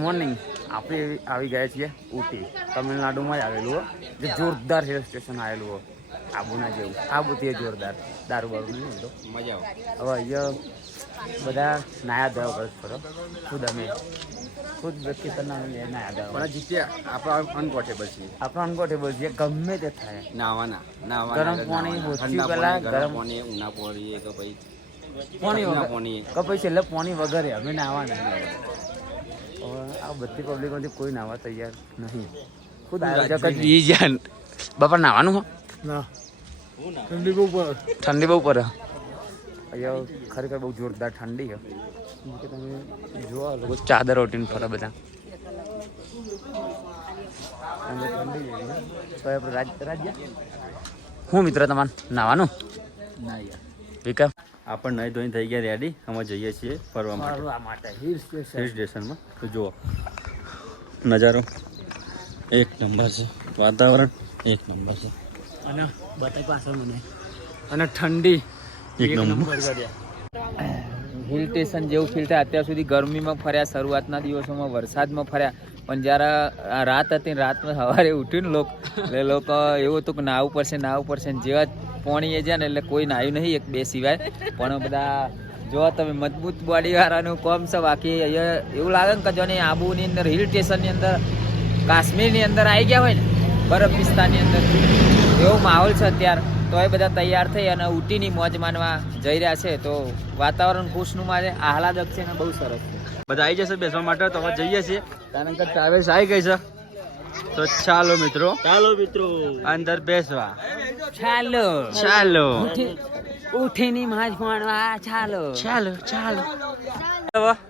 Morning આપણે આવી ગયા છીએ ઊટી, તમિલનાડુમાં જ આવેલું હો, જે જોરદાર હિલ સ્ટેશન આવેલું હો, આબુના જેવું. આબુથી જોરદાર દારૂ બારૂ નહીં તો મજા આવે. હવે અહીંયા બધા નાયા ધોયા કરે ખરો, ખુદ અમે ખુદ વેકેશનના નાયા ધોયા પણ જીત્યા. આપણે અનકોટેબલ છીએ, આપણે અનકોટેબલ છીએ, ગમે તે થાય. નાવાના ગરમ પાણી હોતી પહેલા ગરમ પાણી ઉના પોરી કે ભાઈ પાણી કે પછી એટલે પાણી વગર અમે નાવાના. આ બધી પબ્લિકમાંથી કોઈ નાવા તૈયાર નહીં. ખુદ બાપા નાવાનું હો ના, ઠંડી બહુ પડે અહીંયા. ખરેખર બહુ જોરદાર ઠંડી છે કે તમે જોવા લોકો ચાદર ઓટીને ફરે બધા. ઠંડી હું મિત્ર તમારે નાવાનું ના યાર વિકા આપણે નહીં ધોઈને થઈ ગયા રેડી. અમે જઈએ છીએ ફરવા માટે હિલ સ્ટેશનમાં. તો જુઓ નજારો એક નંબર છે, વાતાવરણ એક નંબર છે અને બતાવી પાછળ મને અને ઠંડી એક નંબર. હિલ સ્ટેશન જેવું ફીલ થાય. અત્યાર સુધી ગરમીમાં ફર્યા, શરૂઆતના દિવસોમાં વરસાદમાં ફર્યા, પણ જ્યારે રાત હતી રાતમાં સવારે ઉઠ્યું ને લોકો એવું હતું કે નાવું પડશે જેવા પાણી એ જાય ને એટલે કોઈ નાયું નહીં એક બે સિવાય. પણ બધા જો તમે મજબૂત બોડી વાળાનું કોમ છે. બાકી અહીંયા એવું લાગે ને કે જો આબુની અંદર હિલ સ્ટેશનની અંદર કાશ્મીરની અંદર આવી ગયા હોય ને બરફ વિસ્તારની અંદર એવો માહોલ છે અત્યારે. તો એ બધા તૈયાર થઈ અને ઊટીની મોજ માનવા જઈ રહ્યા છે. તો વાતાવરણ ખુશનુમા છે, આહલાદક છે ને બહુ સરસ છે. બધા આવી જશે બેસવા માટે. તો હવે જઈએ છીએ કારણ કે ટ્રાવેલ્સ આવી ગઈ છે. તો ચાલો મિત્રો અંદર બેસવા. ચાલો ઉઠીની માજ માણવા. ચાલો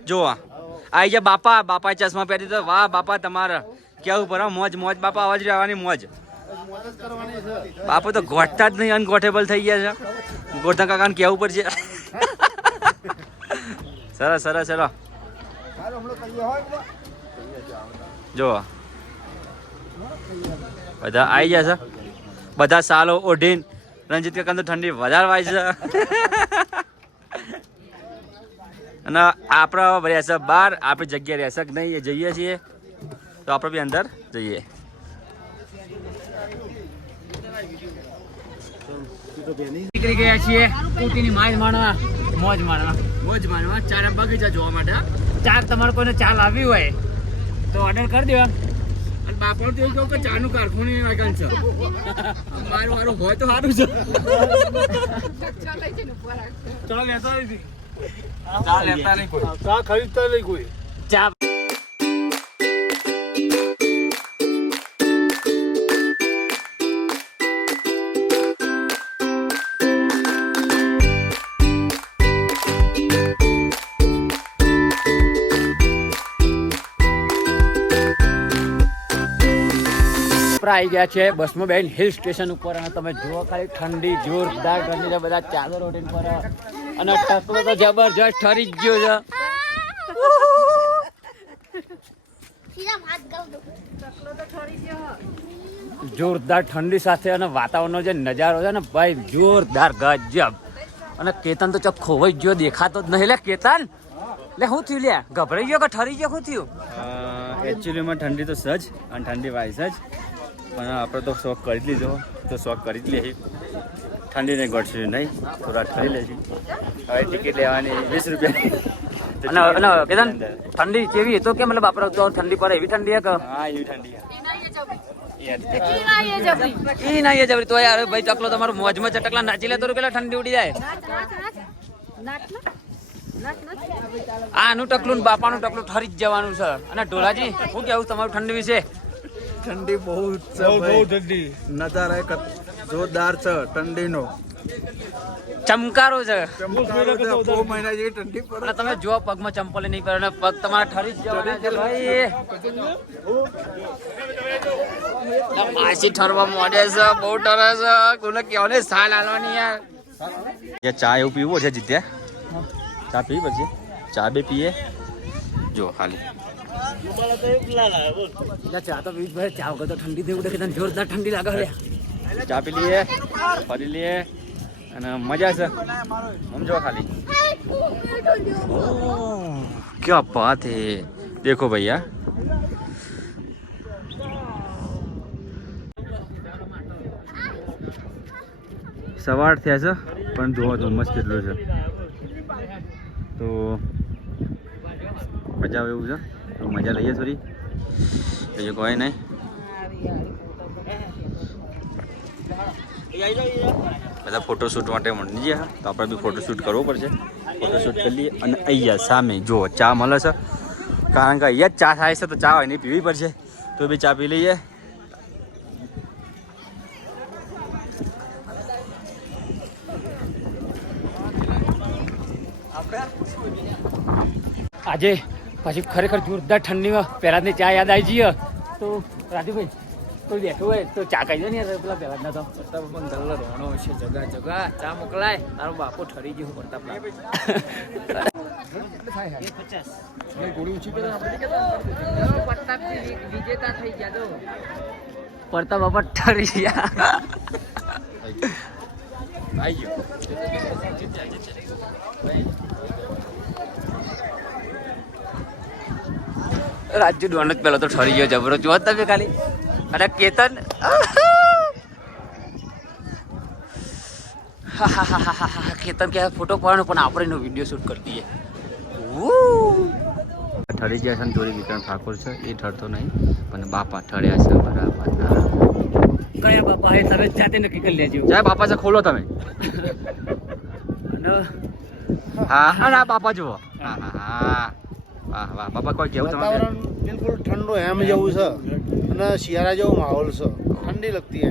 જોવા આઈ જા બાપા ચશ્મા પહેરી તો વાહ બાપા તમારા કેવું પર મોજ બાપા અવાજ રહેવાની મોજ. બાપુ તો ગોઠતા જ નહીં, અનગોઠેબલ થઈ ગયા છે. ગોઠતા કાકાને કેવું પડશે. સરસ ચલો જો બધા આવી ગયા છે. બધા સાલો ઓઢીને રંજીત કાકા તો ઠંડી વધારે વાય છે. અને આપણે રહેશે બહાર, આપણી જગ્યા રહેશે કે નહીં એ જઈએ છીએ. તો આપણે બી અંદર જઈએ. નીકળી ગયા છીએ ઊટીની મોજ માણવા ચાર બગીચા જોવા માટે. ચાર તમારે કોઈને ચાલ આવી હોય તો ઓર્ડર કરી દેવા. અને બાપા તો એવું કહું કે ચાનું કારખાનું વાગન છે. મારું હોય તો સારું છે. ચા લેતા નહીં કોઈ, ચા ખરીદતા નહીં કોઈ. ચા આવી ગયા છે બસમાં બેન હિલ સ્ટેશન ઉપર. અને તમે જુઓ ખાલી ઠંડી જોરદાર ઠંડી છે. બધા ચાદર ઓઢીને ફરે અને ટકલો તો જબરજસ્ત ઠરી જ ગયો છે. જોરદાર ઠંડી સાથે અને વાતાવરણનો જે નજારો છે ને ભાઈ જોરદાર ગજબ. અને કેતન તો ચક ખોવાઈ ગયો, દેખાતો જ નહીં. લે કેતન લે શું થયું? લે ગભરાઈ ગયો કે ઠરી ગયો? શું થયું? એકચ્યુઅલીમાં ઠંડી તો સજ અને ઠંડી વાય સજ, પણ આપણે તો શોખ કરી જ લીધો. તો શોખ કરી જ લે. ઠંડીને ગોઠવી નહીં, થોડા ઠરી લેશું. હવે ટિકિટ લેવાની 20 રૂપિયા. કેતન ઠંડી કેવી તો કે મતલબ આપણે તો ઠંડી પડે એવી ઠંડી કે? હા એવી ઠંડી ઈ ના એ જબરી. તો યાર ભાઈ ચકલો તમારું મોજમાં ચટકલા નાચી લે તો પેલા ઠંડી ઉડી જાય. આનું ટકલું ને બાપાનું ટકલું ઠરી જ જવાનું છે. અને ઢોલાજી શું કેવું તમારું ઠંડી વિશે? ઠંડી બહુ ઠંડી નજારા એક જોરદાર છે. ઠંડીનો ચમકારો છે. 4 મહિના જેવી ઠંડી પડે. અને તમે જો પગમાં ચંપલ નહીં પહેરો ને પગ તમારા ઠરી જ જવાના છે ભાઈ. માસી ઠરવા મોડે છે, બહુ ઠરે છે. કોને કેવાને સાલ હાલવાની યાર. ચા એવું પીવું છે જીત્યા? ચા પી પછી ચા બે પીએ જો ખાલી. ચા તો પી ભાઈ, ચા વગર તો ઠંડી થઈ ઉડે. જોરદાર ઠંડી લાગે. ચા પી લઈએ, ફરી લઈએ અને મજા છે. સમજો ખાલી क्या बात है, દેખો ભૈયા સવાર થયા છે પણ જોવો ધુમ્મસ કેટલો છે તો મજા આવે એવું છે તો મજા લઈએ થોડી બીજું કોઈ નહીં બધા ફોટોશૂટ માટે મળી ગયા તો આપણે બી ફોટોશૂટ કરવો પડશે ફોટોશૂટ કરી લઈએ અને અહીંયા સામે જુઓ ચા મળે છે કારણ કે અહીંયા જ ચા થાય છે તો ચા હોય નહીં પીવી પડશે તો બી ચા પી લઈએ આજે પછી ખરેખર જોરદાર ઠંડીમાં પહેલાંની ચા યાદ આવી જઈએ તો રાજુભાઈ કોઈ બેઠું હોય તો ચા કહી દો ને યાર પેલા પહેલાં તો પણ ગલ્લો રહેવાનો છે જગા જગા ચા મોકલાય તારો બાપો ઠરી ગયો પ્રતાપ પ્રતાપ બાપા ઠરી ગયા આવી ગયો રાજુ ડોનત પેલો તો ઠરી ગયો જબરો જો તમે ખાલી અને કેતન કેતન કે ફોટો પાડવાનો પણ આપણે એનો વિડીયો શૂટ કરી દઈએ ઠરી ગયા છે ને થોડી વિક્રમ ઠાકોર છે એ ઠરતો નહીં પણ બાપા ઠર્યા છે બરાબર કયા બાપા એ તમે જાતે નક્કી કરી લેજો જાય બાપા છે ખોલો તમે હા હા ના બાપા જુઓ હા હા હા વાહ વાહ બાપા કોઈ કેવું તમારે બિલકુલ ઠંડો એમ જેવું છે અને શિયાળા જેવો માહોલ છે ઠંડી लगती है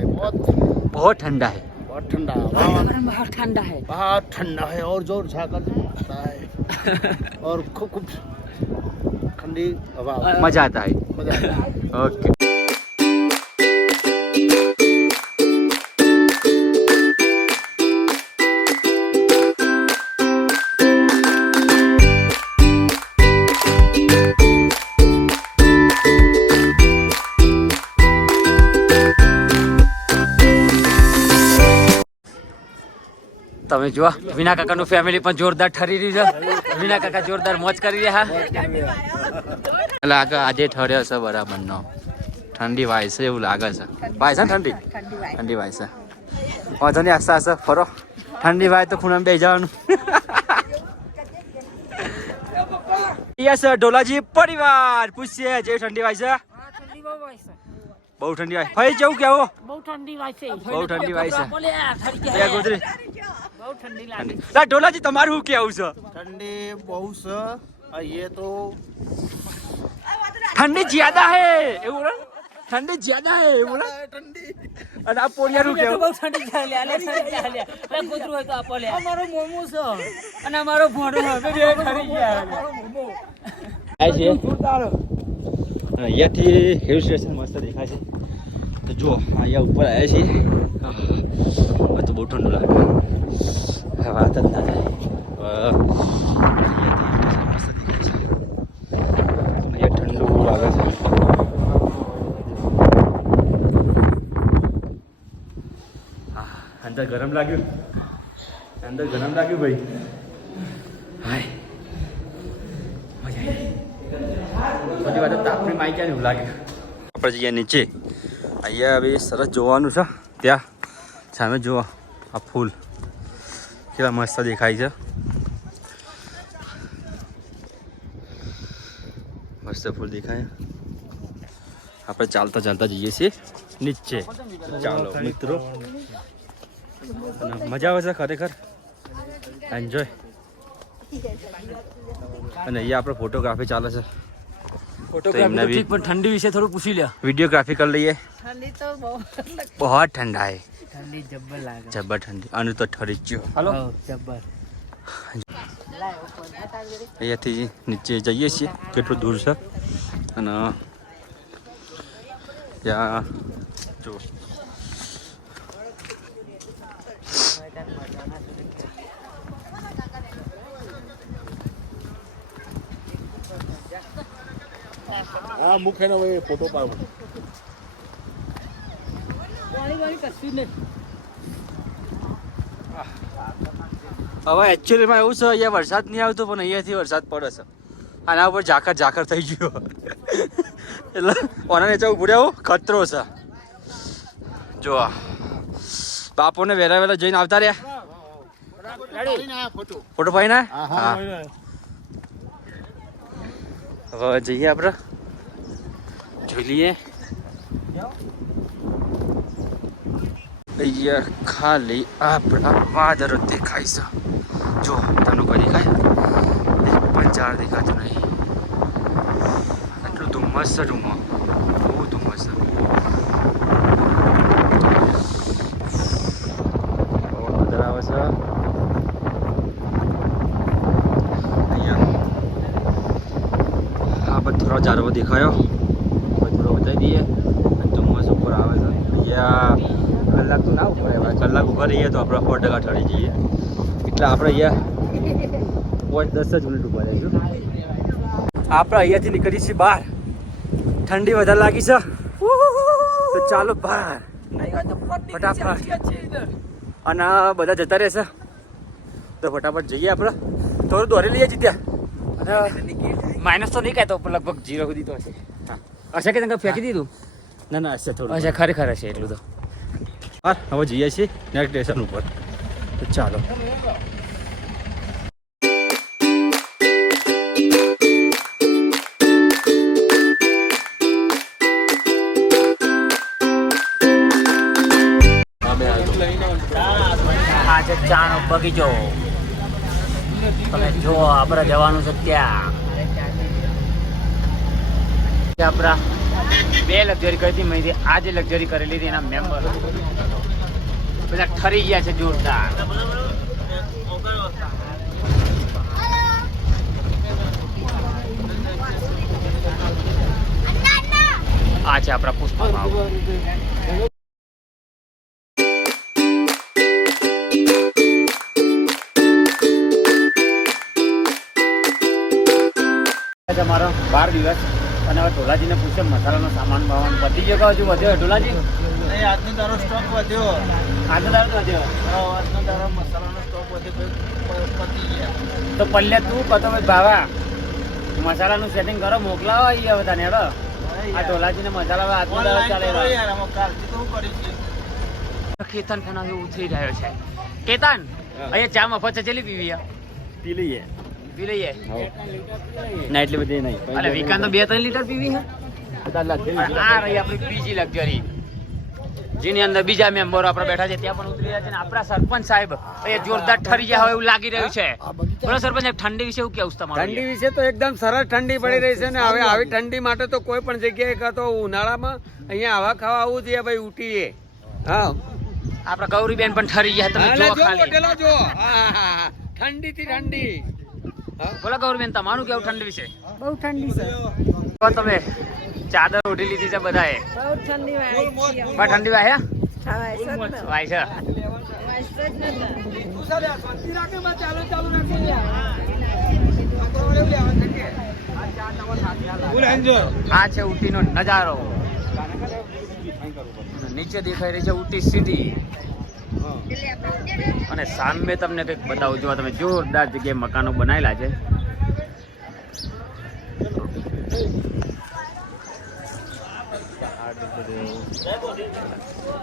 बहुत ठंडा है बहुत ठंडा बहुत ठंडा है बहुत ठंडा है और जोर झाकर आता है और खूब ठंडी हवा मजा आता है मजा आता है ओके તમે જુઓ વિના કાકાનું ફેમિલી પણ જોરદાર ઠરી રહ્યું છે વિના કાકા જોરદાર મોજ કરી રહ્યા એટલે આગળ આજે ઠર્યો છે બરાબર નો ઠંડી વાય છે એવું લાગે છે વાય છે ઠંડી ઠંડી વાય છે વાંધો નહીં આસ્તે આસ્તે ફરો ઠંડી વાય તો ખૂણામાં બેસી જવાનું યસ ઢોલાજી પરિવાર પૂછીએ જે ઠંડી વાય છે બહુ ઠંડી વાય ફઈ જવું કેવો બહુ ઠંડી વાય છે બહુ ઠંડી વાય છે છે ગોદરી બહુ ઠંડી ઠંડી લા ઢોલાજી તમારું શું કેવું છે ठंडी बहुत से ये तो ठंडी ज्यादा है એવું ને ठंडी ज्यादा है એવું ને ठंडी અને આ પોરિયાનું કેવું બહુ ઠંડી છે લે લે ઠંડી છે લે અરે કૂતરું હોય તો આપો લે અમારો મોમો છે અને અમારો ભોંડો છે બે ઠરી ગયા આ છે અહીંયાથી હિલ સ્ટેશન મસ્ત દેખાય છે તો જુઓ અહીંયા ઉપર આવ્યા છીએ તો બહુ ઠંડુ લાગે વાત જ ના થાય અહીંયા ઠંડુ લાગે છે અંદર ગરમ લાગ્યું ભાઈ હાય મજા આવી બધી વાત તાપની માઈ ક્યાં એવું લાગે આપણે જઈએ નીચે અહીંયા હવે સરસ જોવાનું છે ત્યાં સામે જુઓ આ ફૂલ કેવા મસ્ત દેખાય છે મસ્ત ફૂલ દેખાય આપણે ચાલતા ચાલતા જઈએ છીએ નીચે ચાલો મિત્રો અને મજા આવે છે ખરેખર એન્જોય અને અહીંયા આપણે ફોટોગ્રાફી ચાલે છે ફોટોગ્રાફી ઠીક પણ ઠંડી વિશે થોડું પૂછી લે वीडियोग्राफी कर लिए ठंडी तो बहुत ठंडा है ઠંડી જબ્બર લાગે जबर ठंडी अनु तो ठरी गयो હાલો જબ્બર અહીંયાથી નીચે જઈએ છીએ કેટલું દૂર છે અને ત્યાં જો हाँ मुख है ना वो फोटो पाड़ो પાણી કશું નહીં હવે એકચ્યુઅલીમાં એવું છે અહીંયા વરસાદ નહીં આવતો પણ અહીંયાથી વરસાદ પડે છે આના ઉપર ઝાકર થઈ ગયો એટલે ઓના નીચે ઉભું રહેવું ખતરો છે. જો બાપોને વેલા જઈને આવતા રહ્યા ફોટો પાડીને. હા હવે જઈએ આપણે જોઈ લઈએ. અહીંયા ખાલી આપણા વાદળો દેખાય છે. જો તને કોઈ દેખાય? એક પણ ઝાડ દેખાતું નહીં. એટલું ધુમ્મસ છે રૂમમાં, બહુ ધુમ્મસ છે. વાદળ આવે છે અહીંયા. આ થોડો ઝાડવો દેખાયો, થોડો બતાવી દઈએ. ધુમ્મસ ઉપર આવે છે. અહીંયા કલાક તો ના ઉપર કલાક ઉપર રહીએ તો આપણે 100% ઠરી જઈએ. એટલે આપણે અહીંયા 5-10 જ મિનિટ ઉપર રહીશું. આપણે અહીંયાથી નીકળીએ છીએ બહાર. ઠંડી વધારે લાગી છે તો ચાલો બહાર ફટાફટ. અને બધા જતા રહેશે તો ફટાફટ જઈએ આપણે. થોડું દોરી લઈએ છીએ ત્યાં. અને માઇનસ તો નહીં કહેતો પણ લગભગ 0 સુધી તો હશે. હશે કે તમે ફેંકી દીધું? ના હશે થોડું. હશે, ખરેખર હશે એટલું તો. હા હવે જઈએ છીએ નેક્સ્ટ સ્ટેશન ઉપર. તો ચાલો. આજે ચાનો બગીચો તમે જો આપણે જવાનું છે ત્યાં. આપણા 2 લક્ઝરી કરી હતી મેં, આજે લક્ઝરી કરેલી હતી એના મેમ્બર બધા ઠરી ગયા છે જોરદાર. આ છે આપણા પુષ્પા ભાવ. તમારો 12 દિવસ અને હવે ઢોલાજીને પૂછે મસાલાનો સામાન બામાન પતી ગયો? હજુ વધ્યો ઢોલાજી? નહીં, આજનો તારો સ્ટોક વધ્યો. આજનો દાડો વધ્યો? આજનો તારો મસાલાનો સ્ટોક વધ્યો, પતી ગયા. તો પલ્લે તું કતો ભાઈ ભાવા મસાલાનું સેટિંગ કરો, મોકલાવો અહીંયા બધા ને હેડો. આ ઢોલાજીને મસાલા આજનો દાડો ચાલે. કેતન ખાના એવું થઈ રહ્યો છે. કેતન અહીંયા ચા મફત છે, ચેલી પીવી? પી લઈએ. ના એટલી બધી નહીં. અરે વિકાન તો 2-3 લીટર પીવી છે. આ રહી આપણી બીજી લક્ઝરી જેની અંદર બીજા મેમ્બરો આપણે બેઠા છે. ત્યાં પણ ઉતરી રહ્યા છે ને આપણા સરપંચ સાહેબ એ જોરદાર ઠરી ગયા હોય એવું લાગી રહ્યું છે. બોલો સરપંચ, ઠંડી વિશે શું કેવું તમારું? ઠંડી વિશે તો એકદમ સરસ ઠંડી પડી રહી છે ને હવે આવી ઠંડી માટે તો કોઈ પણ જગ્યાએ કાં તો ઉનાળામાં અહીંયા આવા ખાવા આવવું જોઈએ ભાઈ, ઉઠીએ. હા આપણા ગૌરીબેન પણ ઠરી ગયા. તમે જો ખાલી ઠંડી થી ઠંડી. બોલો ગૌરીબેન, તમારું કેવું ઠંડી વિશે? બહુ ઠંડી છે. તો તમે ચાદર ઓઢી લીધી છે બધાએ? બહુ ઠંડી વાય ઠંડી વાય છે. આ છે ઊટીનો નજારો. નીચે દેખાઈ રહી છે ઊટી સિટી અને સામે તમને કંઈક બતાવું. જો તમે જોરદાર જગ્યાએ મકાનો બનાવેલા છે.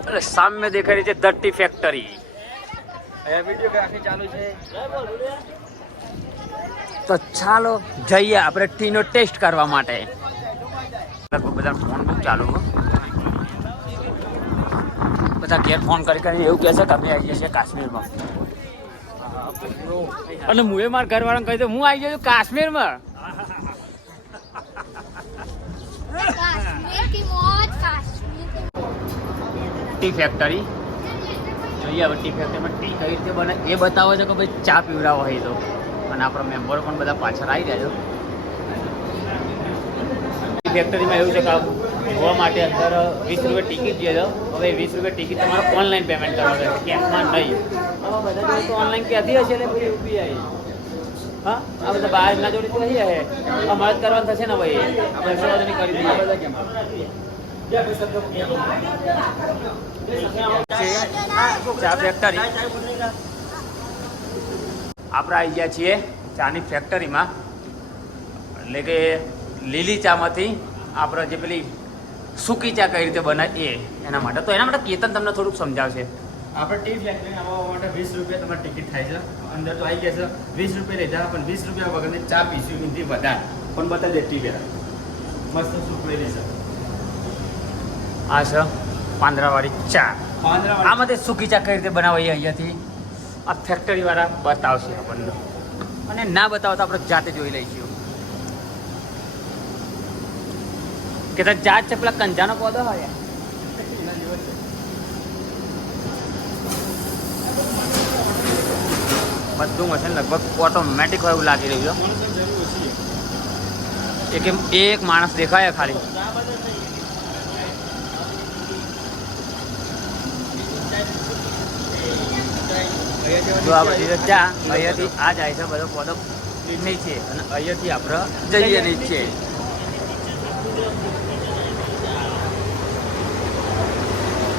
અને સામે દેખાઈ રહી છે ધ ટી ફેક્ટરી. વિડીયોગ્રાફી ચાલુ છે. તો ચાલો જઈએ આપણે ટીનો ટેસ્ટ કરવા માટે. બધા ફોન બુક ચાલુ, બધા ઘેર ફોન કરી એવું કહે છે કે અમે આવી જઈએ કાશ્મીરમાં. અને હું એ મારા ઘરવાળાને કહી દઉં હું આવી ગયો છું કાશ્મીરમાં. ટી ફેક્ટરી જોઈએ. હવે ટી ફેક્ટરીમાં ટી કઈ રીતે બને એ બતાવો છે કે ભાઈ ચા પીવડાવો હોય તો. અને આપણા મેમ્બરો પણ બધા પાછળ આવી રહ્યા છે. ટી ફેક્ટરીમાં એવું છે કે જોવા માટે અંદર 20 રૂપિયા ટિકિટ જે છે. હવે 20 રૂપિયા ટિકિટ તમારે ઓનલાઈન પેમેન્ટ કરવાનું છે, કેશમાં નહીં. બધા તો ઓનલાઈન ક્યાંથી હશે ને ભાઈ યુપીઆઈ? હા, આ બધા બહારના જોડે તો હશે. અમારે જ કરવાનું થશે ને ભાઈ, આપણે સંશોધન કરી દઈએ. ચા ફેક્ટરી આપણે આવી ગયા છીએ ચાની ફેક્ટરીમાં. એટલે કે લીલી ચામાંથી આપણે જે પેલી સૂકી ચા કઈ રીતે બનાય એના માટે. તો એના માટે કેતન તમને થોડુંક સમજાવશે. આપણે ટી ફેક્ટરી આવવા માટે 20 રૂપિયા તમારી ટિકિટ થાય છે. અંદર તો આવી ગયા છે 20 રૂપિયા લીધા, પણ 20 રૂપિયા વગરની ચા પીશું એથી વધારે પણ બતાવી દે ટી પેલા મસ્ત સુકવેલી છે. આ છે પાંદરાવાળી ચા. પાંદરાવાળી આમાંથી સૂકી ચા કઈ રીતે બનાવાય અહીંયાથી આ ફેક્ટરીવાળા બતાવશે આપણને, અને ના બતાવો તો આપણે જાતે જોઈ લઈશું. કે તો ચા છે પેલા કંજાનો પૌધો હોય બધું મશીન લગભગ ઓટોમેટિક હોય એવું લાગી રહ્યું છે. એક માણસ દેખાય ખાલી. જો આ બધી ચા અહીંયાથી આ જાય છે બધો પૌધો નીચે, અને અહીંયાથી આપણે જઈએ નીચે.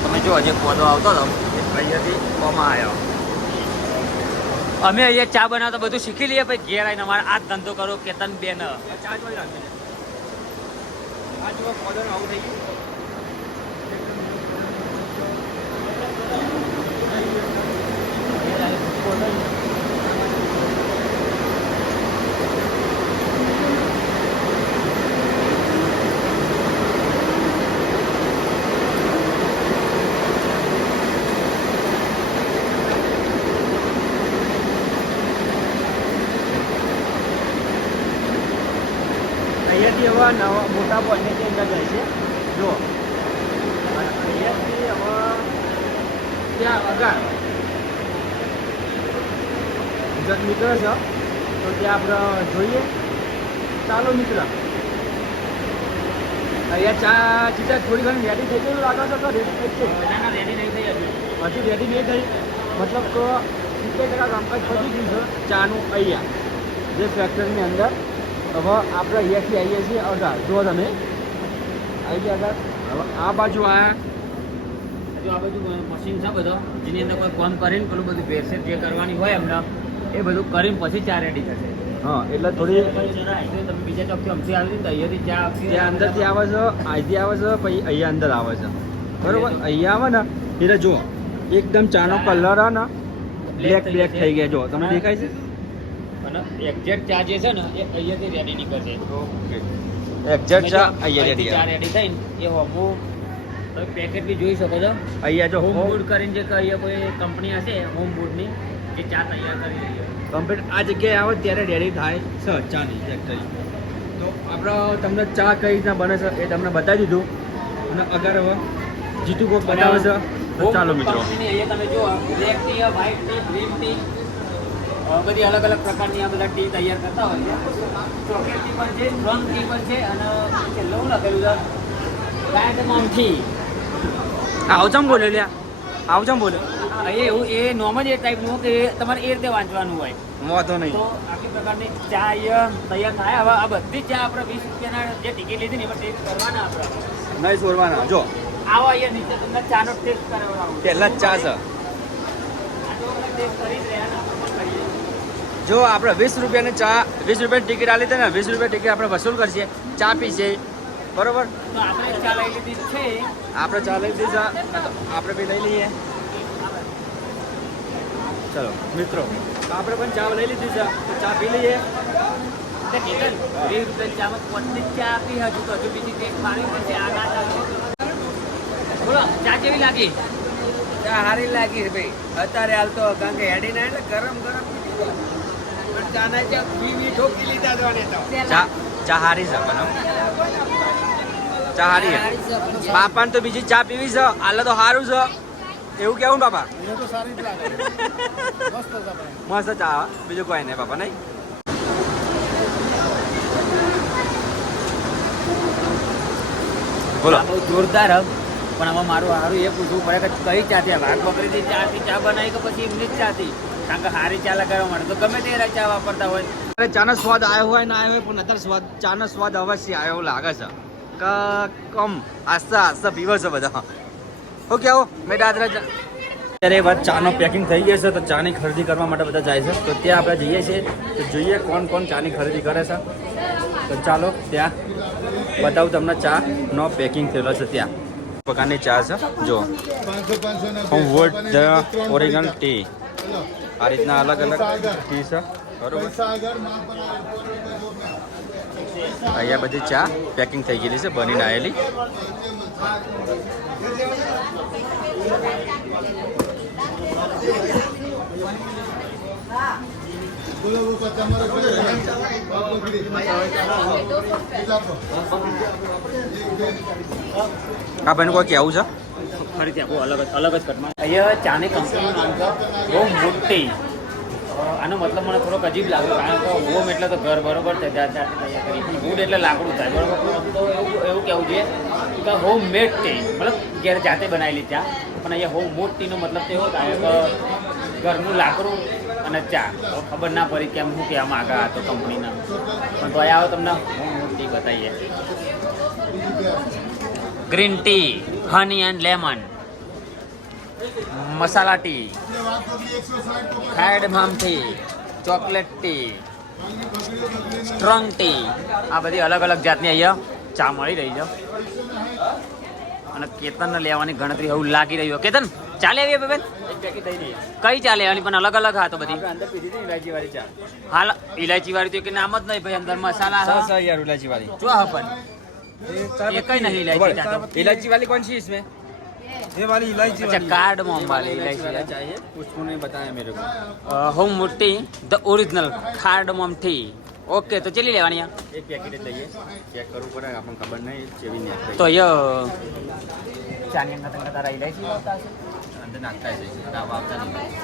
તમે જો હજી પૌધો આવતો હતો અહીંયાથી ઓમાં આવ્યો. અમે અહીંયા ચા બનાવતા બધું શીખી લઈએ, પછી ઘેર આવીને અમારે આ ધંધો કરો કેતન બેન. ચા જોઈ રાખે આ જો પૌધો આવું થઈ ગયું. અહીંયાથી હવે નવા મોટા પોઈન્ટની અંદર જાય છે. જો અને અહીંયાથી હવે ત્યાં અગાર જત નીકળે છે, તો ત્યાં આપણે જોઈએ. ચાલો મિત્ર, અહીંયા ચા ચીટા થોડી ઘણી રેડી થઈ ગયું લાગે છે. તો રેડી થઈ છે, રેડી નહીં થઈ હજુ. હજુ રેડી નહીં થઈ. મતલબ કે 70% કામકાજ પતી ગયું છે ચાનું અહીંયા જે ફેક્ટરીની અંદર. હવે આપણે અહીંયાથી આવીએ છીએ અગાર. જો તમે આવી ગયા અગાર. હવે આ બાજુ આવ્યા. હજુ આ બધું મશીન છે બધો, જેની અંદર કોઈ કામ કરીને પેલું બધું ભેરસેળ જે કરવાની હોય એમને એ બધું કરીને પછી ચા રેડી થશે. હા, એટલે થોડી તમે બીજા ચોકથી અમથી આવી તો અહીંયાથી ચા આવશે. ત્યાં અંદરથી આવે છે, અહીંથી આવે છે, પછી અહીંયા અંદર આવે છે. બરોબર, અહીંયા આવે ને એટલે જુઓ એકદમ ચાનો કલર આવે ને બ્લેક બ્લેક થઈ ગયા. જો તમને દેખાય છે. અને એક્ઝેક્ટ ચા જે છે ને એ અહીંયાથી રેડી નીકળશે. ઓકે, એક્ઝેક્ટ ચા અહીંયા રેડી ચા રેડી થઈને એ હોમું તમે પેકેટ બી જોઈ શકો છો. અહીંયા જો હોમ બૂડ કરીને જે અહીંયા કોઈ કંપની હશે હોમ બૂડની એ ચા તૈયાર કરી રહી છે. કમ્પ્લીટ આ જગ્યાએ આવે ત્યારે રેડી થાય છે ચાની ફેક્ટરી. તો આપણે તમને ચા કઈ રીતના બને છે એ તમને બતાવી દીધું. અને અગર હવે જીતુ કોક બનાવે છે તો ચાલો મિત્રો. કંપનીની અહીંયા તમે જુઓ black tea, white T, green tea, બધી અલગ અલગ પ્રકારની આ બધા ટી તૈયાર કરતા હોય છે. ચોકલેટ ટી પણ છે, સ્ટ્રોંગ ટી પણ છે, અને છેલ્લું લખેલું છે કાર્ડમમ ટી. આવજમ બોલે લ્યા, આવજમ બોલે. એવું એ નોર્મ જ એ ટાઈપનું કે તમારે એ રીતે વાંચવાનું હોય. વાંધો નહીં. તો આટલી પ્રકારની ચા અહીંયા તૈયાર થાય. હવે આ બધી ચા આપણે 20 રૂપિયાના જે ટિકિટ લીધી ને એમાં ટેસ્ટ કરવાના આપણે. નહીં છોડવાના. જો આવો અહીંયા નીચે તમને ચાનો ટેસ્ટ કરાવવાનો. પહેલા જ ચા છે. આ તો આપણે ટેસ્ટ કરી જ રહ્યા ને આપણે પણ કરીએ. જો આપણે 20 રૂપિયાની ચા 20 રૂપિયાની ટિકિટ આલી હતી ને 20 રૂપિયા ટિકિટ આપણે વસૂલ કરશે, ચા પીશે. બરોબર, તો આપણે ચા લઈ લીધી છે. આપણે ચા લઈ લીધી છે, આપણે બી લઈ લઈએ. ચલો મિત્રો, આપણે પણ ચા લઈ લીધી છે તો ચા પી લઈએ. તો કેતન 20 રૂપિયાની ચામાં કોટની ચા આપી હજુ તો હજુ બીજી ટેસ્ટ મારી પડશે. આ ના ચાલશે. બોલો ચા કેવી લાગી? ચા સારી લાગી ભાઈ. અત્યારે હાલ તો કારણ કે હેડી ના એટલે ગરમ ગરમ ચા ના ચા વી ઠોકી લીધા તો ચા હારી છે પણ ચા હારી છે. બાપાને તો બીજી ચા પીવી છે, હાલે તો સારું છે એવું કેવું ને બાપા? એ તો સારી જ લાગે. મસ્ત છે મસ્ત ચા, બીજું કોઈ નહીં બાપા. નહીં બોલો. બહુ જોરદાર હમ. પણ હવે મારું સારું એ પૂછવું પડે કે કઈ ચા થી વાઘ બકરીથી ચા બનાવી કે પછી એમની જ ચા થી? કારણ કે સારી ચા લગાડવા માટે તો ગમે તે ચા વાપરતા હોય. ચાનો સ્વાદ આવ્યો હોય ના આવ્યો હોય, પણ અત્યારે સ્વાદ ચાનો સ્વાદ અવશ્ય આવ્યો એવું લાગે છે કે કમ આસ્તા આસ્તા પીવો છે બધા. ઓકે આવો મેં દાદરા અત્યારે વાત ચાનો પેકિંગ થઈ ગઈ છે તો ચાની ખરીદી કરવા માટે બધા જાય છે. તો ત્યાં આપણે જઈએ છીએ તો જોઈએ કોણ કોણ ચાની ખરીદી કરે છે. તો ચાલો ત્યાં બતાવું તમને ચા નો પેકિંગ થયેલો છે ત્યાં પ્રકારની ચા છે જો home vote the original T આ રીતના અલગ અલગ ટી છે બરોબર અહીંયા બધી ચા પેકિંગ થઈ ગયેલી છે બનીને આવેલી આ ભાઈને કોઈ કેવું છે ફરીથી આખું અલગ જ કટમાં અહીંયા ચાની કંપનીનું નામ છે બહુ મોટી આનો મતલબ મને થોડોક અજીબ લાગ્યો કારણ કે હોમ એટલે તો ઘર બરોબર છે તૈયાર કરી પણ વુડ એટલે લાકડું થાય બરોબર તો એવું કહેવું જોઈએ કે હોમ મેડ ટી મતલબ ઘેર જાતે બનાવેલી ચા પણ અહીંયા હોમ મોડ ટીનો મતલબ તો એવો થાય કે ઘરનું લાકડું અને ચા ખબર ના પડી કેમ શું કહેવામાં આગળ આ તો કંપનીના પણ તો અહીંયા આવો તમને હોમ મોડ ટી બતાવીએ green tea honey and lemon masala tea cardamom tea chocolate tea strong tea આ બધી અલગ અલગ જાતની અહીંયા ચા મળી રહી છે અને કેતનને લેવાની ગણતરી એવું લાગી રહ્યું કેતન ચા લેવી હવે બેન કઈ ચા લેવાની પણ અલગ અલગ હા તો બધી અંદર પીધી હતી ઇલાયચી વાળી ચા હાલ ઇલાયચી વાળી તો કે નામ જ નહીં ભાઈ અંદર મસાલા હા યાર ઇલાયચી વાળી જો હા પણ ये कहीं नहीं इलायची चाहता हूँ इलायची वाली कौन सी इसमें ये वाली इलायची अच्छा कार्डमम वाली इलायची चाहिए उसको नहीं बताया मेरे को home T the original cardamom tea okay तो चलिए लेवानी એક પેકેટ જ લઈએ ચેક કરવું પડે આપણને ખબર નહીં કેવી નહીં तो ये चानी अंदर तक तारा इलायची होता है અંદર નાખતા છે દાવા આવતા નહીં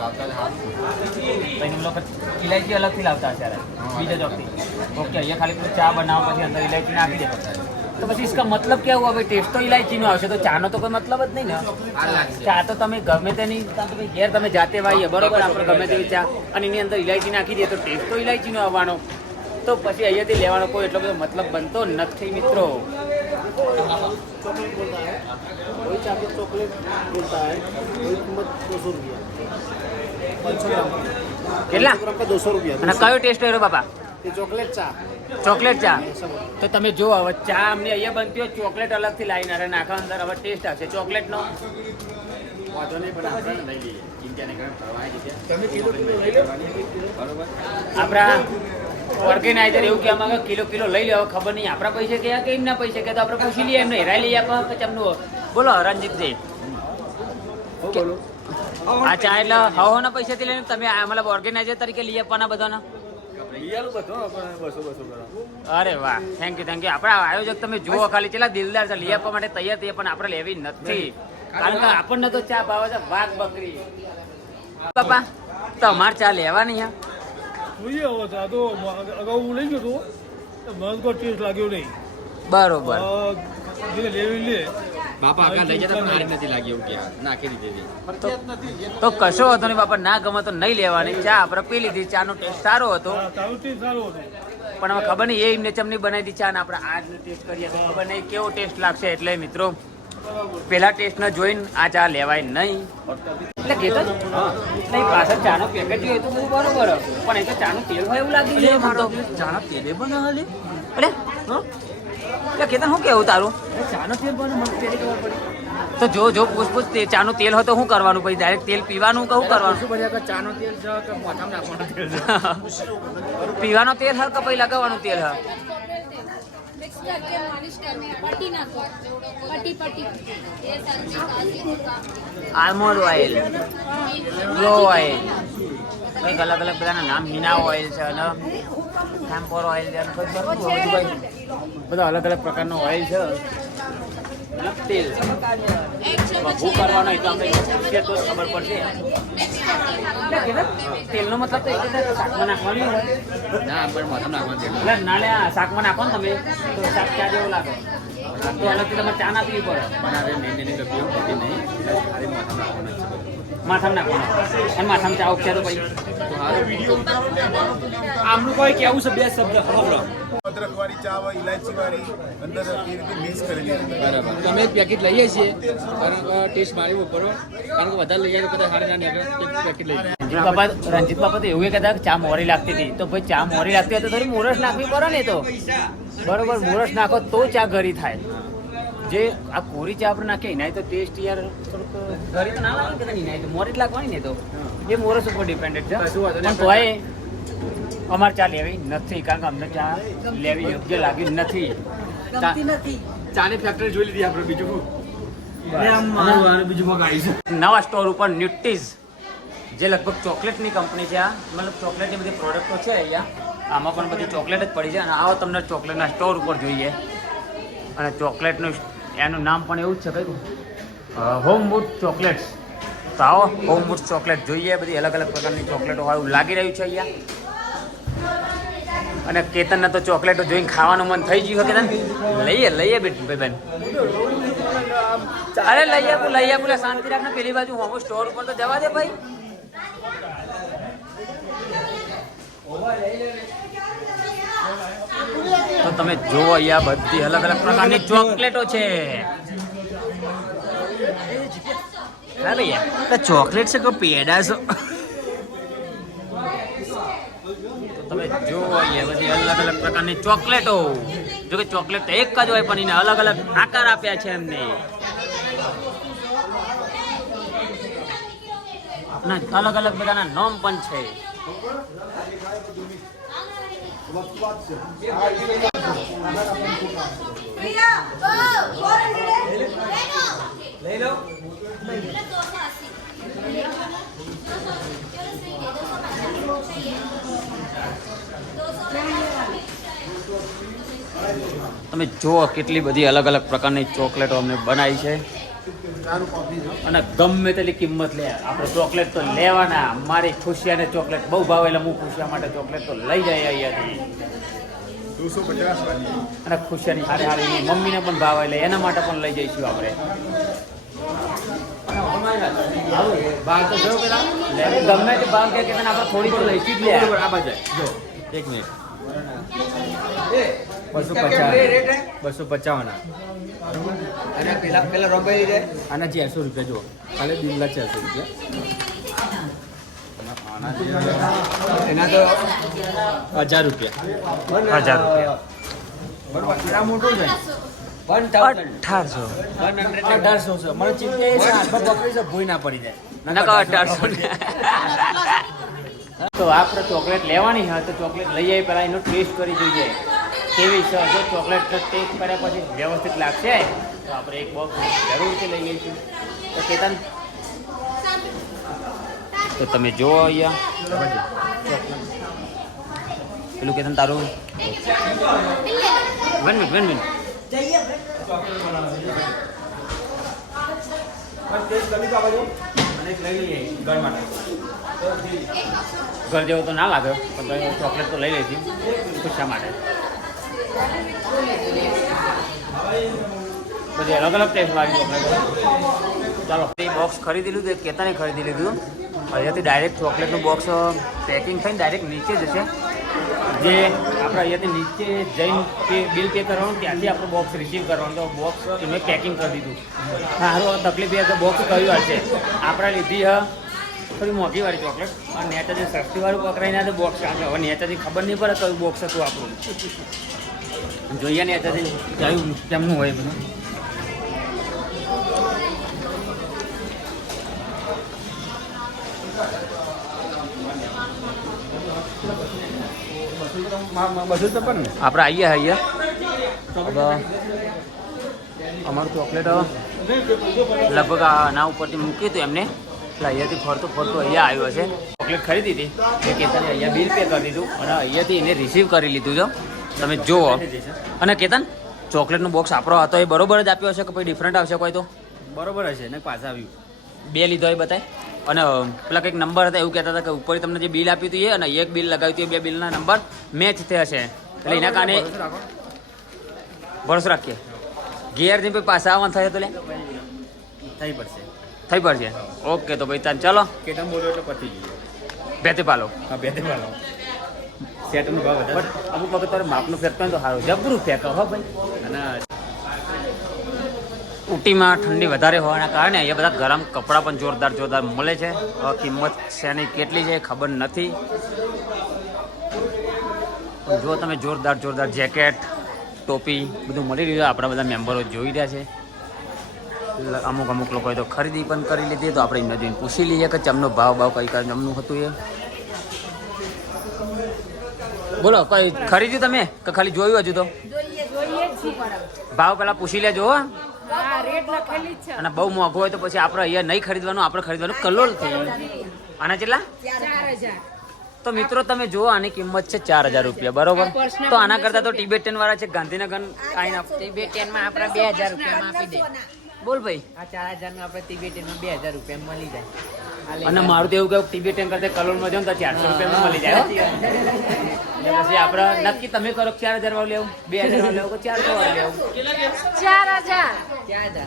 આવતા હા तो इन लोग इलायची अलग થી લાવતા છે यार बीजा जॉब ओके ये खाली तो चा बनाओ પછી અંદર इलायची નાખી દેતા तो પછી इसका मतलब क्या हुआ भाई टेस्ट तो इलायची નો આવશે તો ચા નો તો કોઈ મતલબ જ નહીં ને ચા તો તમે ગમે તેની તમે ઘેર તમે જાતે વાઈએ બરોબર આપણે ગમે તેવી ચા અને એની અંદર ઇલાયચી નાખી દઈએ તો ટેસ્ટ તો ઇલાયચી નો આવવાનો તો પછી અહીંયાથી લેવાનો કોઈ એટલો બધો મતલબ બનતો નથી મિત્રો वही चाय को चॉकलेट बोलता है वही कीमत 200 रुपया 500 ग्राम કેટલા ग्राम का 200 रुपया અને કયો ટેસ્ટ રહ્યો બાપા ये चॉकलेट चा ચોકલેટ ચા તો તમે જો હવે ચા અમને અહીંયા બનતી હોય ચોકલેટ અલગથી લાવીને અરે નાખા અંદર હવે ટેસ્ટ આવશે ચોકલેટનો વાંધો નહીં પણ આપણે લઈ લઈએ ચિંતા નહીં કરે તમે કિલો લઈ લો બરોબર આપણા ઓર્ગેનાઇઝર એવું કહેવા માંગે કિલો કિલો લઈ લે હવે ખબર નહીં આપણા પૈસા કયા કે એમના પૈસા કે તો આપણે પૂછી લઈએ એમને હેરાઈ લઈએ આપણે પછી એમનું બોલો રણજીતજી બોલો આ ચા એટલે હવાના પૈસાથી લઈને તમે આ મતલબ ઓર્ગેનાઇઝર તરીકે લઈ આપવાના બધાના લિયાલું બધું આપણે 200 ગ્રામ અરે વાહ થેન્ક યુ આપણા આયોજક તમે જુઓ ખાલી કેટલા દિલદાર છે લઈ આપવા માટે તૈયાર થઈએ પણ આપણે લેવી નથી કારણ કે આપણને તો ચા ભાવે છે વાઘ બકરી બાપા તમારે ચા લેવાની હે જોઈએ હવે ચા તો અગાઉ હું લઈ ગયો હતો મને કોઈ ટેસ્ટ લાગ્યો નહીં બરોબર જેને લેવી લે બાપા આગળ લઈ જતા પણ મારી નથી લાગી એવું કે નાખી દીધી તો કશો હતો નહીં બાપા ના ગમે તો નહીં લેવાની ચા આપણે પી લીધી ચાનો ટેસ્ટ સારો હતો તારું ટેસ્ટ સારું હતું પણ હવે ખબર નહીં એ એમને ચમની બનાવી દી ચા ને આપણે આજનો ટેસ્ટ કરીએ તો ખબર નહીં કેવો ટેસ્ટ લાગશે એટલે મિત્રો પેલા ટેસ્ટ ને જોઈને આ ચા લેવાય નહીં એટલે કહેતો નહીં પાછળ ચાનો પેકેટ હોય તો બધું બરોબર પણ એ તો ચાનું તેલ હોય એવું લાગી છે મને તો ચાના તેલે બનાવેલી એટલે એટલે કેતન શું કેવું તારું ચાનો તેલ બને મને પેલી ખબર પડી તો જો પૂછ ચાનું તેલ હોય તો શું કરવાનું પછી ડાયરેક્ટ તેલ પીવાનું કહું કરવાનું શું બધા ચાનો તેલ છે કે મોઢામાં નાખવાનું તેલ છે પીવાનો તેલ હ કે પછી લગાવવાનું તેલ હ मिक्स करके मालिश करने पट्टी ना को पट्टी ये सर्दी खांसी होगा આલ્મોન્ડ ઓઇલ ગ્લો ઓઇલ કંઈક અલગ અલગ બધાના નામ હિના ઓઇલ છે અને કેમ્પોર ઓઇલ છે અને કંઈક બધા અલગ અલગ પ્રકારનો ઓઇલ છે અને તેલ બહુ કરવાનો હોય તો આપણે પૂછીએ તો જ ખબર પડશે તેલનો મતલબ તો એક જ શાકમાં નાખવાનું હોય ના પણ મોઢામાં નાખવાનું તેલ એટલે ના લે શાકમાં નાખો ને તમે તો શાક ક્યાં જેવું લાગે તો અલગથી તમારે ચા ના પીવી પડે બનાવે નહીં ડબ્બીઓ પતી નહીં ખાલી મોઢામાં નાખવાનું છે બધું માથામાં નાખવાનું અને માથામાં ચા ઉપચારો પછી આમનું કોઈ કેવું છે બે શબ્દ ખબર અદરકવાળી ચા હોય, ઇલાયચીવાળી અંદર એ રીતે મિક્સ કરેલી અંદર. બરાબર તો અમે એક પેકેટ લઈએ છીએ કારણ કે ટેસ્ટ મારી બરોબર કારણ કે વધારે લઈ જાય તો કદાચ સારી ના નીકળે એક પેકેટ લઈએ. રણજીત બાપા તો એવું કહેતા કે ચા મોરી લાગતી હતી તો ભાઈ ચા મોરી લાગતી હોય તો થોડી મોરસ નાખવી પડે ને તો બરોબર મોરસ નાખો તો ચા ઘરી થાય. જે આ કોરી ચા આપણે નાખીએ એના તો ટેસ્ટ યાર થોડુંક ઘરી તો ના લાગે કે નહીં તો મોરી જ લાગવાની ને તો એ મોરસ ઉપર ડિપેન્ડેડ છે પણ તોય અમારે ચા લેવી નથી કારણ કે અમને ચા લેવી યોગ્ય લાગી નથી. ચાની ફેક્ટરી જોઈ લીધી આપણે બીજું નવા સ્ટોર ઉપર ન્યુટીઝ જે લગભગ ચોકલેટની કંપની છે આ મતલબ ચોકલેટની બધી પ્રોડક્ટો છે અહીંયા આમાં પણ બધી ચોકલેટ જ પડી છે અને આવો તમને ચોકલેટના સ્ટોર ઉપર જોઈએ અને ચોકલેટનું એનું નામ પણ એવું જ છે કયું હોમવુડ ચોકલેટ્સ. તો આવો હોમવુડ ચોકલેટ જોઈએ બધી અલગ અલગ પ્રકારની ચોકલેટો હોય એવું લાગી રહ્યું છે અહીંયા અને કેતનને તો ચોકલેટો જોઈને ખાવાનું મન થઈ ગયું કેતન લઈએ ભાઈ બેન અરે લઈએ બોલે શાંતિ રાખને પેલી બાજુ હોમ સ્ટોર ઉપર તો જવા દે ભાઈ. તો તમે જુઓ અહીંયા બધી અલગ અલગ પ્રકારની ચોકલેટો છે. ચોકલેટ છે કે પેડા છે તમે જુઓ અહીંયા બધી અલગ અલગ પ્રકારની ચોકલેટો જો કે ચોકલેટ તો એક જ હોય પણ એને અલગ અલગ આકાર આપ્યા છે એમને અલગ અલગ બધાના નામ પણ છે. તમે જુઓ કેટલી બધી અલગ અલગ પ્રકારની ચોકલેટો અમને બનાવી છે અને ગમે તેટલી કિંમત લે આપણે ચોકલેટ તો લેવાના. મારી ખુશિયાને ચોકલેટ બહુ ભાવે એટલે હું ખુશિયા માટે ચોકલેટ તો લઈ જાય અહીંયાથી 250 અને ખુશિયાની હારી મમ્મીને પણ ભાવે એટલે એના માટે પણ લઈ જઈશું આપણે. ભાગ તો જો પેલા ગમે તે ભાગ કે આપણે થોડી તો લઈશું જ લે. આ બાજુ જો એક મિનિટ 250 અને પેલા રોબાઈ જાય આના 400 રૂપિયા જુઓ ખાલી દિલ્લા 400 રૂપિયા એના તો 1000 રૂપિયા 1000 રૂપિયા બરોબર આ મોટું છે 1800 છે મને ચિંતા એ છે હાથમાં પકડી છે ભૂઈ ના પડી જાય 1800 તો આપણે ચોકલેટ લેવાની હોય તો ચોકલેટ લઈ આવી પહેલાં એનો ટેસ્ટ કરી જોઈએ કેવી છે. જો ચોકલેટ ટેસ્ટ કર્યા પછી વ્યવસ્થિત લાગશે તો આપણે એક બોક્સ જરૂરથી લઈ લઈશું. તો કેતન તો તમે જુઓ અહીંયા પેલું કેતન તારું વન મિનિટ ઘર જેવો તો ના લાગ્યો પણ ચોકલેટ તો લઈ લઈશું ખુશા માટે. બધી અલગ અલગ ટેસ્ટ વાળી ચોકલેટ. ચાલો એ બોક્સ ખરીદી લીધું કેતાને ખરીદી લીધું અહીંયાથી ડાયરેક્ટ ચોકલેટનું બોક્સ પેકિંગ થઈને ડાયરેક્ટ નીચે જશે જે આપણે અહીંયાથી નીચે જઈને બિલ પે કરવાનું ત્યાંથી આપણું બોક્સ રિસીવ કરવાનું તો બોક્સ એમને પેકિંગ કરી દીધું. સારું તકલીફ એ કે બોક્સ કયું હશે આપણે લીધી થોડી મોંઘીવાળી ચોકલેટ અને નેતાજી સસ્તીવાળું પકડાઈને તો બોક્સ આવે હવે નેતાજી ખબર નહીં પડે કયું બોક્સ હતું આપણું જોઈએ નેતાજી કયું કેમનું હોય બધું. આપણે આવીએ હવે અમારું ચોકલેટ લગભગ આના ઉપરથી મૂકી હતું એમને એટલે અહીંયાથી ફરતો અહીંયા આવ્યો છે. ચોકલેટ ખરીદી હતી એ કેતને અહીંયા બિલ પે કરી દીધું અને અહીંયાથી એને રિસીવ કરી લીધું છે તમે જુઓ. અને કેતન ચોકલેટનું બોક્સ આપણો હતો એ બરોબર જ આપ્યો હશે કે પછી ડિફરન્ટ આવશે કોઈ તો બરોબર હશે ને પાછા આવ્યું 2 લીધો એ બતાય અને પેલા કંઈક નંબર હતા એવું કહેતા હતા કે ઉપર તમને જે બિલ આપ્યું હતું એ અને એક બિલ લગાવ્યું હતું એ 2 બિલના નંબર મેચ થયા છે એટલે એના કારણે ભરોસો રાખીએ ઘેર જઈને પાછા આવવાનું થશે તો લે થઈ પડશે ઓકે તો ભાઈ ચાલો કેતન બોલ્યો એટલે પતી ગયું બેતે પાલો હા બે પાલો સેટનો ભાવ વધારે અમુક વખત તારે માપનું ફેંકતો હોય તો સારું જબરું ફેંકો હો ભાઈ. અને ઉટીમાં ઠંડી વધારે હોવાના કારણે અહીંયા બધા ગરમ કપડાં પણ જોરદાર જોરદાર મળે છે. કિંમત શેની કેટલી છે ખબર નથી. જો તમે જોરદાર જોરદાર જેકેટ ટોપી બધું મળી રહ્યું છે. આપણા બધા મેમ્બરો જોઈ રહ્યા છે. અમુક અમુક લોકોએ તો ખરીદી પણ કરી લીધી. તો આપણે એમને જોઈને પૂછી લઈએ કે ચમનો ભાવ કઈ કઈ ચમનું હતું એ. બોલો કઈ ખરીદ્યું તમે કે ખાલી જોયું હજુ તો ભાવ પેલા પૂછી લેજો હો. અને બહુ મોંઘું હોય તો પછી આપણે અહીંયા નહીં ખરીદવાનું, આપણે ખરીદવાનું કલોલ થઈ. આના કેટલા? તો મિત્રો તમે જુઓ આની કિંમત છે 4000 રૂપિયા બરોબર. તો આના કરતા તો ટિબેટન વાળા છે ગાંધીનગર આવીને ટિબેટિયન માં આપણે 2000 રૂપિયામાં આપી દે. બોલ ભાઈ. આ 4000 માં આપણે ટિબેટિયન માં 2000 રૂપિયામાં મળી જાય. અને મારું તો એવું કહ્યું ટિબેટન કરતા કલોલમાં જાવ તો 400 રૂપિયામાં મળી જાય. એટલે પછી આપણે નક્કી તમે કરો 4000 વાળું લેવું, 2000 વાળું લેવું કે 400 વાળું લેવું. 4000.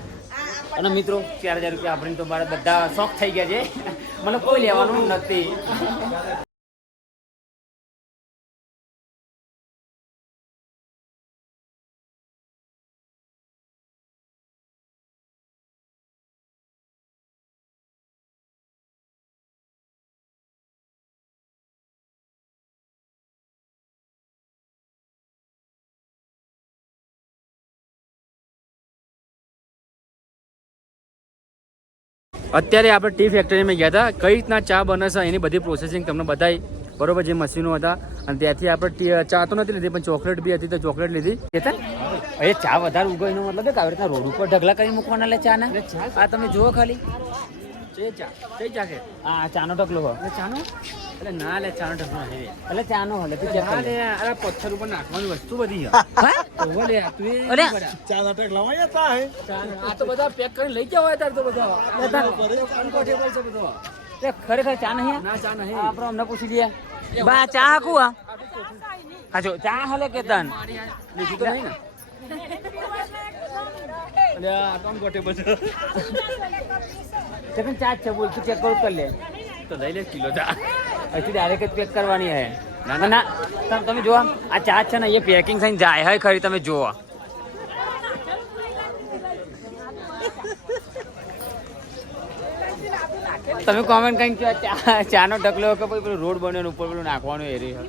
અને મિત્રો 4000 રૂપિયા આપણે તો મારા બધા શોખ થઈ ગયા છે. મને કોઈ લેવાનું નથી. અત્યારે આપણે ટી ફેક્ટરીમાં ગયા હતા. કઈ રીતના ચા બને છે એની બધી પ્રોસેસિંગ તમને બતાવી બરોબર. જે મશીનો હતા અને ત્યાંથી આપણે ચા તો નથી લીધી પણ ચોકલેટ બી હતી તો ચોકલેટ લીધી. કેતન એ ચા વધારે ઉગો એનો મતલબ કે આવી રીતના રોડ ઉપર ઢગલા કરી મૂકવાના લે ચા ના. આ તમે જુઓ ખાલી હા ચાનો ઢગલો હોય ચાનો. એટલે ના લે ચાનો ઢગલો એટલે ચાનો હલે તું ચેક કરી અરે પથ્થર ઉપર નાખવાની વસ્તુ બધી આ તો બધા પેક કરી લઈ ગયા હોય તાર તો બધા ખરેખર ચા નહીં ના ચા નહીં. આપણે અમને પૂછી દઈએ બા ચા હાકું હા જો ચા હલે કેતન બીજું તો નહીં ને ચા છે બોલ તું ચેક કરું કરી લે તો લઈ લે કિલો ચા હજી ડાયરેક્ટ જ પેક કરવાની હે. ના ના તમે જુઓ આ ચા છે ને એ પેકિંગ થઈને જાય હે ખરી. તમે જુઓ તમે કોમેન્ટ કઈ ચા નો ઢગલો કે પેલું રોડ બન્યો ઉપર પેલું નાખવાનું એ રહ્યું.